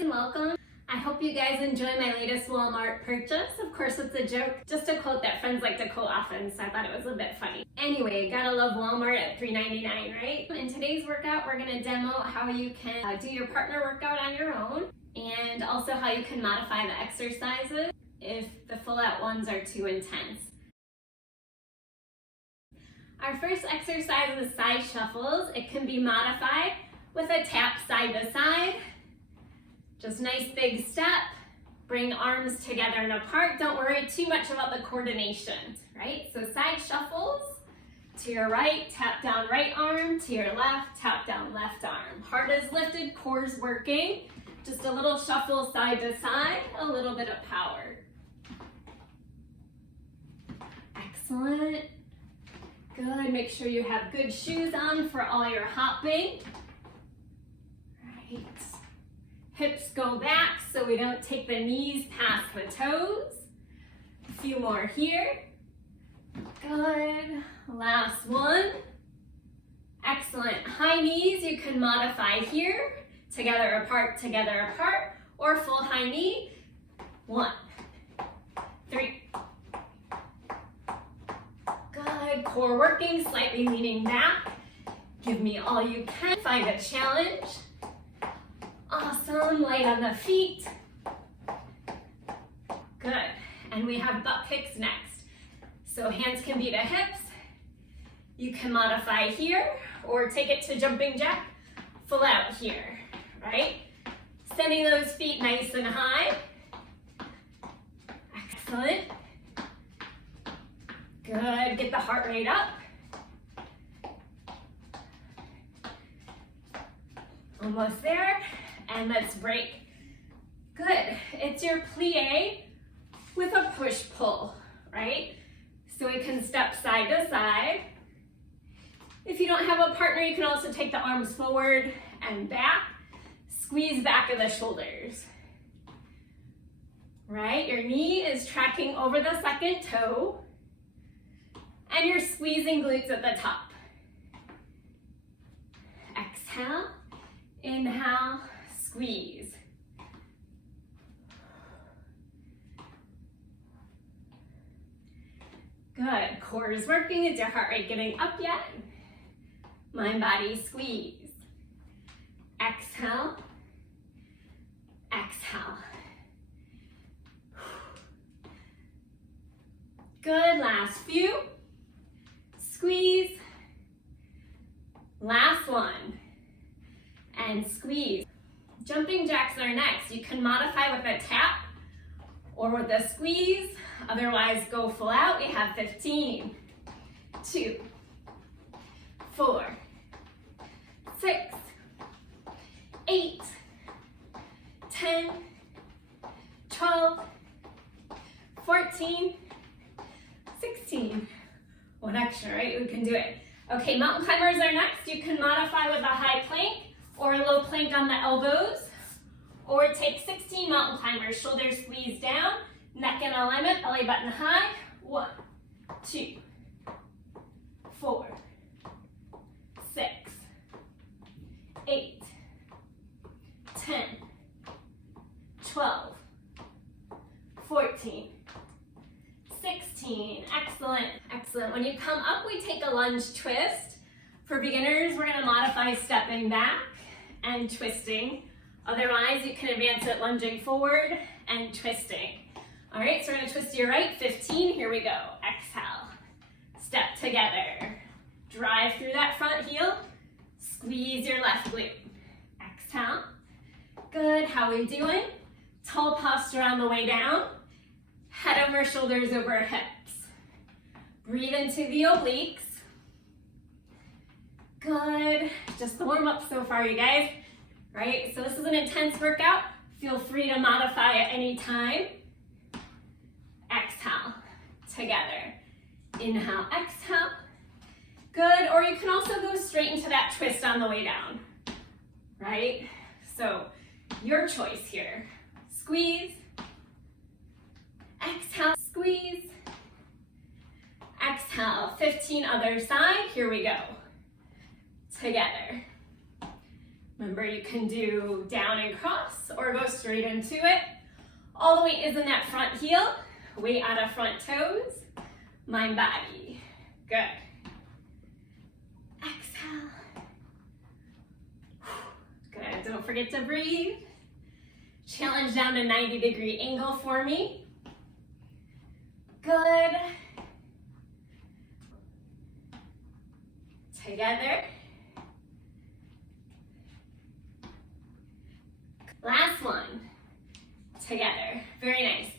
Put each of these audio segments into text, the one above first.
and welcome. I hope you guys enjoy my latest Walmart purchase. Of course, it's a joke, just a quote that friends like to quote often, so I thought it was a bit funny. Anyway, gotta love Walmart at $3.99, right? In today's workout, we're gonna demo how you can do your partner workout on your own, and also how you can modify the exercises if the full-out ones are too intense. Our first exercise is side shuffles. It can be modified with a tap side to side. Just nice big step. Bring arms together and apart. Don't worry too much about the coordination, right? So side shuffles. To your right, tap down right arm. To your left, tap down left arm. Heart is lifted, core's working. Just a little shuffle side to side, a little bit of power. Excellent. Good, make sure you have good shoes on for all your hopping. Right. Hips go back so we don't take the knees past the toes. A few more here. Good, last one. Excellent, high knees you can modify here. Together apart, or full high knee. 1, 3. Good, core working, slightly leaning back. Give me all you can, find a challenge. Awesome, light on the feet. Good, and we have butt kicks next. So hands can be to hips. You can modify here, or take it to jumping jack, full out here, right? Sending those feet nice and high. Excellent. Good, get the heart rate up. Almost there, and let's break. Good, it's your plie with a push-pull, right? So we can step side to side. If you don't have a partner, you can also take the arms forward and back. Squeeze back of the shoulders, right? Your knee is tracking over the second toe. And you're squeezing glutes at the top. Exhale, inhale, squeeze. Good, core is working. Is your heart rate getting up yet? Mind, body, squeeze. Exhale, exhale. Good, last few. Squeeze, last one, and squeeze. Jumping jacks are next. You can modify with a tap or with a squeeze, otherwise go full out. We have 15, 2, 4, 6, 8, 10, 12, 14, 16. One extra, right? We can do it. Okay, mountain climbers are next. You can modify with a high plank or a low plank on the elbows, or take 16 mountain climbers. Shoulders squeeze down, neck in alignment, belly button high. 1, 2, 4, 6, 8, 10, 12, 14, 16, excellent, excellent. When you come up, we take a lunge twist. For beginners, we're gonna modify stepping back and twisting. Otherwise, you can advance it lunging forward and twisting. All right, so we're gonna twist to your right, 15, here we go. Exhale, step together. Drive through that front heel, squeeze your left glute. Exhale, good, how we doing? Tall posture on the way down. Head over shoulders over hips. Breathe into the obliques. Good. Just the warm up so far, you guys. Right? So this is an intense workout. Feel free to modify at any time. Exhale. Together. Inhale, exhale. Good. Or you can also go straight into that twist on the way down. Right? So your choice here. Squeeze. Exhale, squeeze. Exhale, 15 other side. Here we go. Together. Remember, you can do down and cross or go straight into it. All the weight is in that front heel, weight out of front toes, mind body. Good. Exhale. Good, don't forget to breathe. Challenge down to 90-degree angle for me. Good. Together. Last one. Together. Very nice.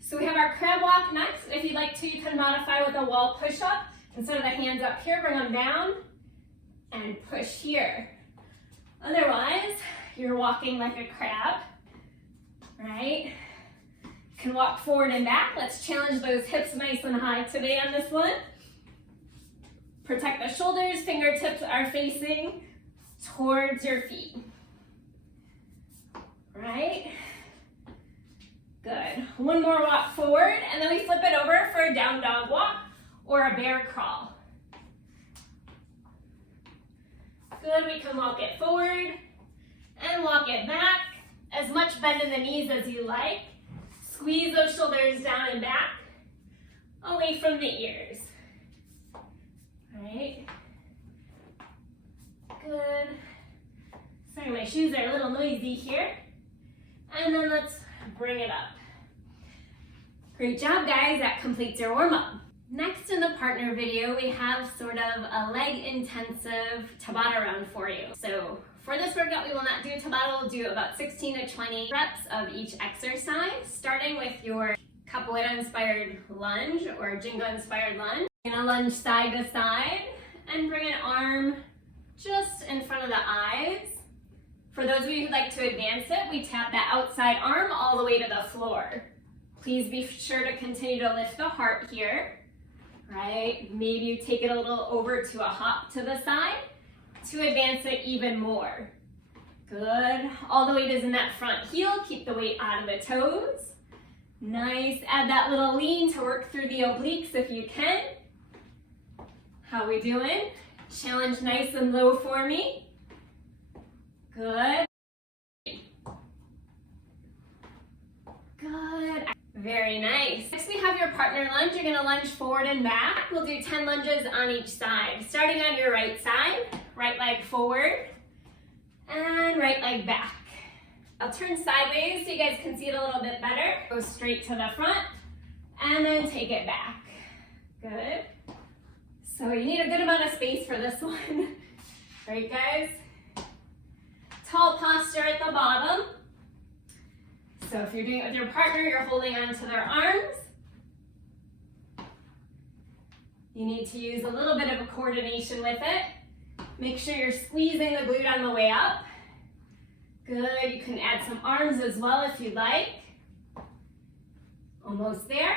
So we have our crab walk next. If you'd like to, you can modify with a wall push-up. Instead of the hands up here, bring them down and push here. Otherwise, you're walking like a crab, right? You can walk forward and back. Let's challenge those hips nice and high today on this one. Protect the shoulders, fingertips are facing towards your feet. Right? Good. One more walk forward, and then we flip it over for a down dog walk or a bear crawl. Good, we can walk it forward and walk it back. As much bend in the knees as you like. Squeeze those shoulders down and back, away from the ears. All right. Good. Sorry, my shoes are a little noisy here. And then let's bring it up. Great job, guys. That completes your warm-up. Next in the partner video, we have sort of a leg intensive Tabata round for you. So for this workout, we will not do Tabata. We'll do about 16 to 20 reps of each exercise, starting with your Capoeira inspired lunge or GINGA inspired lunge. You're gonna lunge side to side and bring an arm just in front of the eyes. For those of you who'd like to advance it, we tap that outside arm all the way to the floor. Please be sure to continue to lift the heart here, right? Maybe you take it a little over to a hop to the side to advance it even more. Good. All the weight is in that front heel. Keep the weight out of the toes. Nice. Add that little lean to work through the obliques if you can. How we doing? Challenge nice and low for me. Good. Good. Very nice. Next we have your partner lunge. You're gonna lunge forward and back. We'll do 10 lunges on each side. Starting on your right side, right leg forward, and right leg back. I'll turn sideways so you guys can see it a little bit better. Go straight to the front, and then take it back. Good. So you need a good amount of space for this one. Right, guys? Tall posture at the bottom. So if you're doing it with your partner, you're holding onto their arms. You need to use a little bit of a coordination with it. Make sure you're squeezing the glute on the way up. Good, you can add some arms as well if you'd like. Almost there.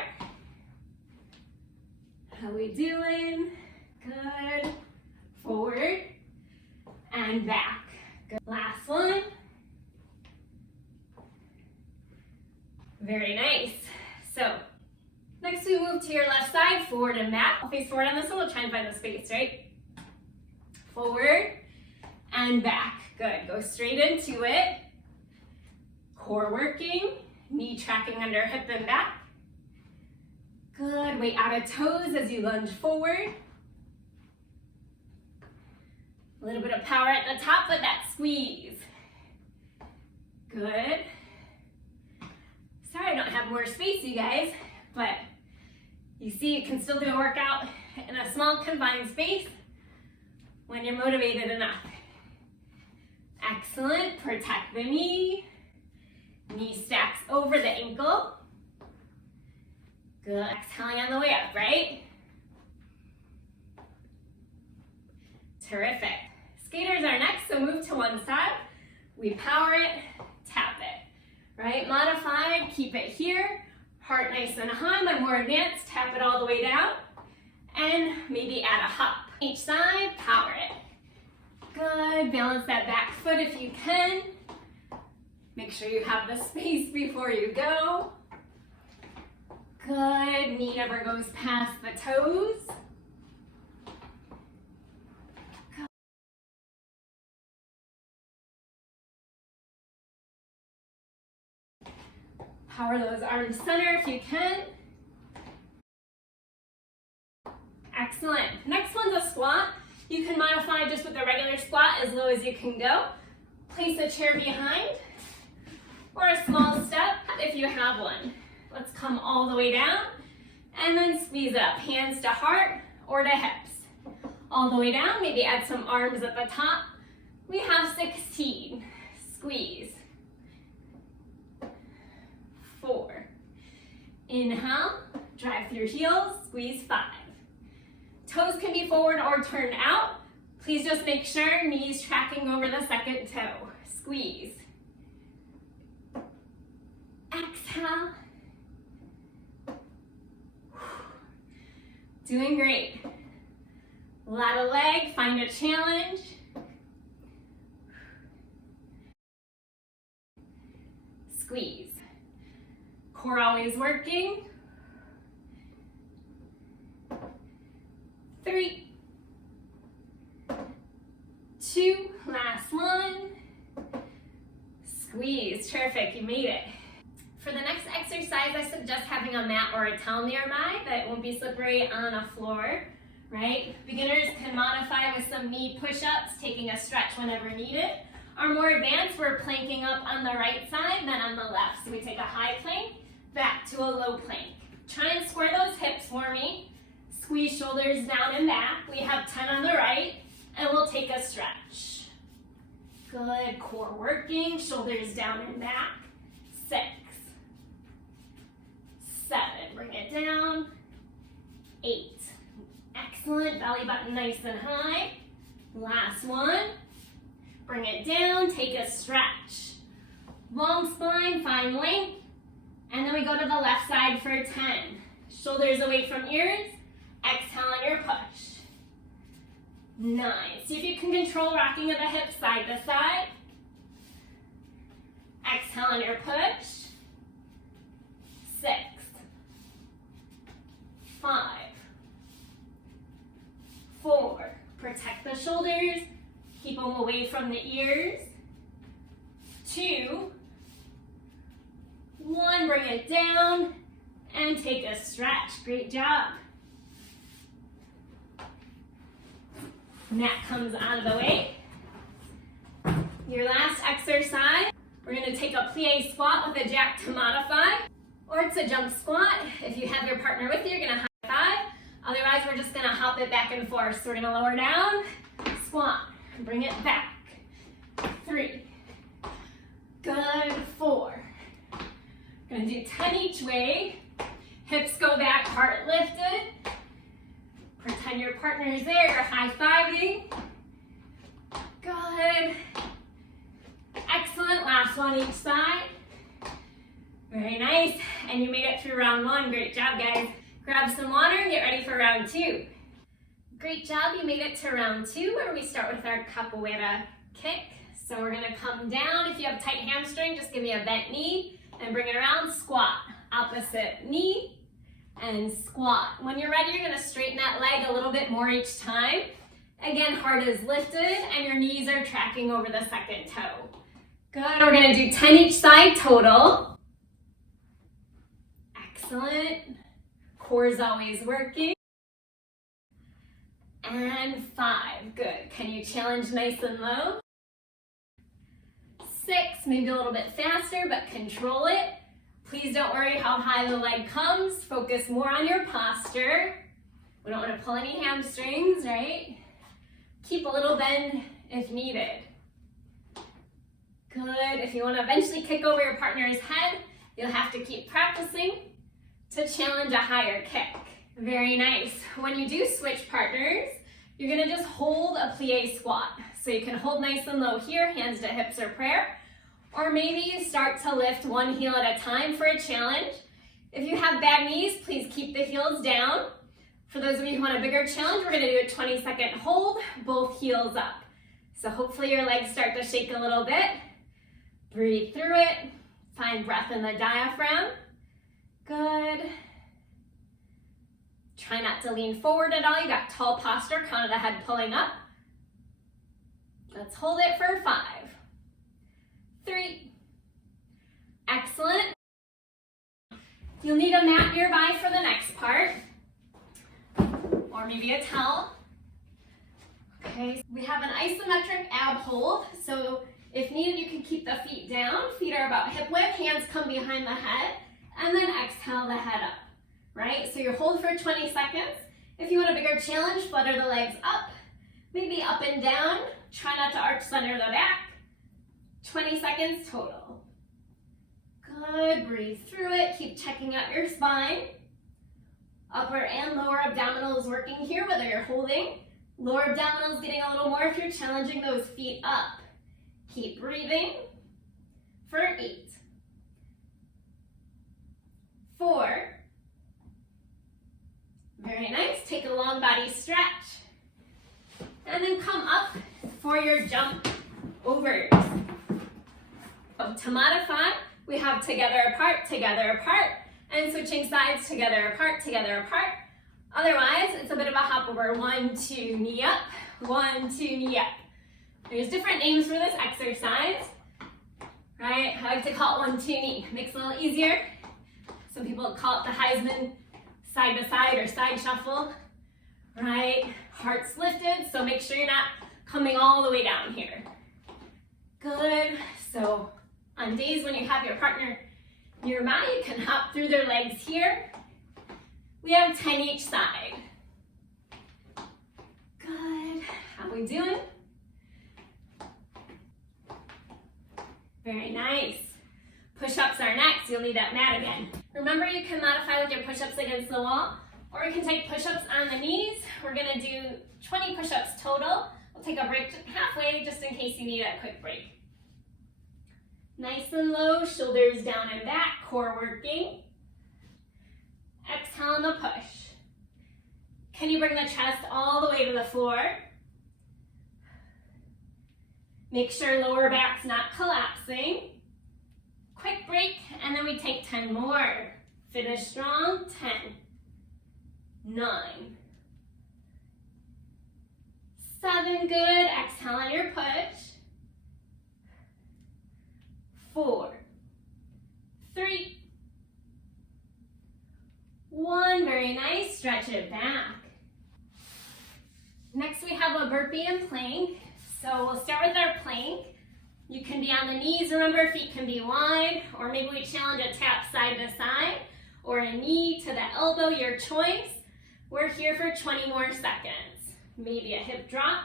How we doing? Good. Forward and back. Good. Last one. Very nice. So next we move to your left side, forward and back. I'll face forward on this one. We'll try and find the space, right? Forward and back. Good. Go straight into it. Core working. Knee tracking under hip and back. Good. Weight out of toes as you lunge forward. A little bit of power at the top with that squeeze. Good. Sorry I don't have more space, you guys, but you see you can still do a workout in a small confined space when you're motivated enough. Excellent. Protect the knee. Knee stacks over the ankle. Good. Exhaling on the way up, right? Terrific. Skaters are next, so move to one side. We power it, tap it, right? Modified, keep it here. Heart nice and high. My more advanced, tap it all the way down. And maybe add a hop. Each side, power it. Good. Balance that back foot if you can. Make sure you have the space before you go. Good. Knee never goes past the toes. Power those arms center if you can. Excellent. Next one's a squat. You can modify just with the regular squat as low as you can go. Place a chair behind or a small step if you have one. Let's come all the way down and then squeeze it up. Hands to heart or to hips. All the way down, maybe add some arms at the top. We have 16. Squeeze. 4. Inhale, drive through heels, squeeze 5. Toes can be forward or turned out. Please just make sure knees tracking over the second toe. Squeeze. Exhale. Doing great. Lat a leg, find a challenge. Squeeze. Core always working. 3, 2, last one. Squeeze, terrific, you made it. For the next exercise, I suggest having a mat or a towel nearby that won't be slippery on a floor, right? Beginners can modify with some knee push-ups, taking a stretch whenever needed. Our more advanced, we're planking up on the right side, then on the left. So we take a high plank, back to a low plank. Try and square those hips for me. Squeeze shoulders down and back. We have 10 on the right, and we'll take a stretch. Good, core working, shoulders down and back. 6, 7, bring it down. 8, excellent, belly button nice and high. Last one, bring it down, take a stretch. Long spine, find length, and then we go to the left side for 10. Shoulders away from ears, exhale on your push. 9, see if you can control rocking of the hips side to side. Exhale on your push. 6, 5, 4, protect the shoulders, keep them away from the ears. 2, 1, bring it down and take a stretch. Great job. Mat comes out of the way. Your last exercise, we're going to take a plie squat with a jack to modify, or it's a jump squat. If you have your partner with you, you're going to high five. Otherwise, we're just going to hop it back and forth. So we're going to lower down, squat, bring it back. 3, good, 4. Going to do 10 each way. Hips go back, heart lifted. Pretend your partner is there, you're high-fiving. Good. Excellent, last one each side. Very nice, and you made it through round 1. Great job, guys. Grab some water and get ready for round 2. Great job, you made it to round 2, where we start with our Capoeira Kick. So we're gonna come down. If you have tight hamstring, just give me a bent knee and bring it around, squat. Opposite knee, and squat. When you're ready, you're gonna straighten that leg a little bit more each time. Again, heart is lifted and your knees are tracking over the second toe. Good, we're gonna do 10 each side total. Excellent. Core's always working. And 5, good. Can you challenge nice and low? 6, maybe a little bit faster, but control it. Please don't worry how high the leg comes. Focus more on your posture. We don't want to pull any hamstrings, right? Keep a little bend if needed. Good. If you want to eventually kick over your partner's head, you'll have to keep practicing to challenge a higher kick. Very nice. When you do switch partners, you're going to just hold a plie squat. So you can hold nice and low here, hands to hips or prayer. Or maybe you start to lift one heel at a time for a challenge. If you have bad knees, please keep the heels down. For those of you who want a bigger challenge, we're gonna do a 20-second hold, both heels up. So hopefully your legs start to shake a little bit. Breathe through it. Find breath in the diaphragm. Good. Try not to lean forward at all. You got tall posture, crown of the head pulling up. Let's hold it for 5, 3, excellent. You'll need a mat nearby for the next part, or maybe a towel. Okay, we have an isometric ab hold, so if needed, you can keep the feet down. Feet are about hip width, hands come behind the head, and then exhale the head up, right? So you hold for 20 seconds. If you want a bigger challenge, flutter the legs up, maybe up and down. Try not to arch center the back. 20 seconds total. Good, breathe through it. Keep checking out your spine. Upper and lower abdominals working here, whether you're holding. Lower abdominals getting a little more if you're challenging those feet up. Keep breathing for 8, 4. Very nice. Take a long body stretch. And then come up for your jump overs. To modify, we have together, apart, and switching sides, together, apart. Otherwise, it's a bit of a hop over. 1, 2, knee up, 1, 2, knee up. There's different names for this exercise, right? I like to call it 1, 2, knee. Makes it a little easier. Some people call it the Heisman side to side or side shuffle, right? Heart's lifted, so make sure you're not coming all the way down here. Good. So on days when you have your partner nearby, you can hop through their legs here. We have 10 each side. Good. How we doing? Very nice. Push-ups are next. You'll need that mat again. Remember, you can modify with your push-ups against the wall, or you can take push-ups on the knees. We're gonna do 20 push-ups total. We'll take a break halfway just in case you need a quick break. Nice and low, shoulders down and back, core working. Exhale on the push. Can you bring the chest all the way to the floor? Make sure lower back's not collapsing. Quick break, and then we take 10 more. Finish strong. 10, 9, 7, good. Exhale on your push. 4, 3, 1, very nice. Stretch it back. Next we have a burpee and plank. So we'll start with our plank. You can be on the knees, remember, feet can be wide, or maybe we challenge a tap side to side, or a knee to the elbow, your choice. We're here for 20 more seconds. Maybe a hip drop.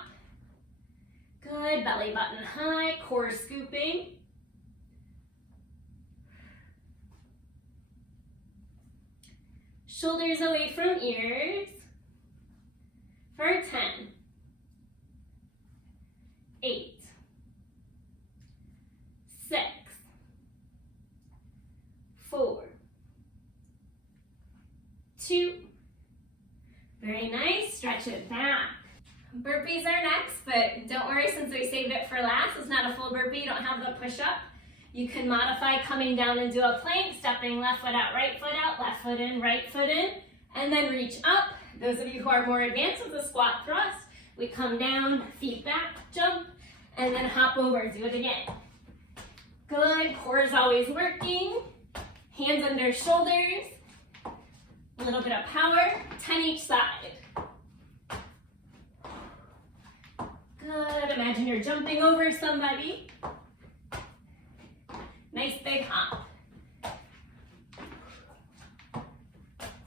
Good, belly button high, core scooping. Shoulders away from ears for 10, 8, 6, 4, 2, very nice, stretch it back. Burpees are next, but don't worry, since we saved it for last, it's not a full burpee, you don't have the push-up. You can modify coming down and do a plank, stepping left foot out, left foot in, right foot in, and then reach up. Those of you who are more advanced with the squat thrust, we come down, feet back, jump, and then hop over, do it again. Good, core is always working. Hands under shoulders. A little bit of power, 10 each side. Good, imagine you're jumping over somebody. Nice big hop.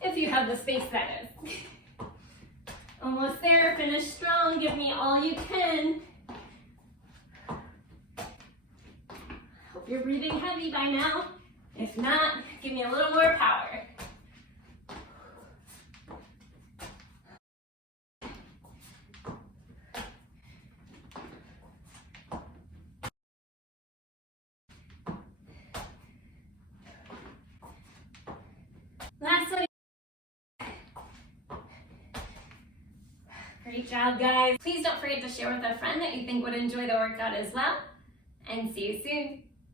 If you have the space, that is. Almost there, finish strong, give me all you can. Hope you're breathing heavy by now. If not, give me a little more power. Last one. Great job, guys. Please don't forget to share with a friend that you think would enjoy the workout as well. And see you soon.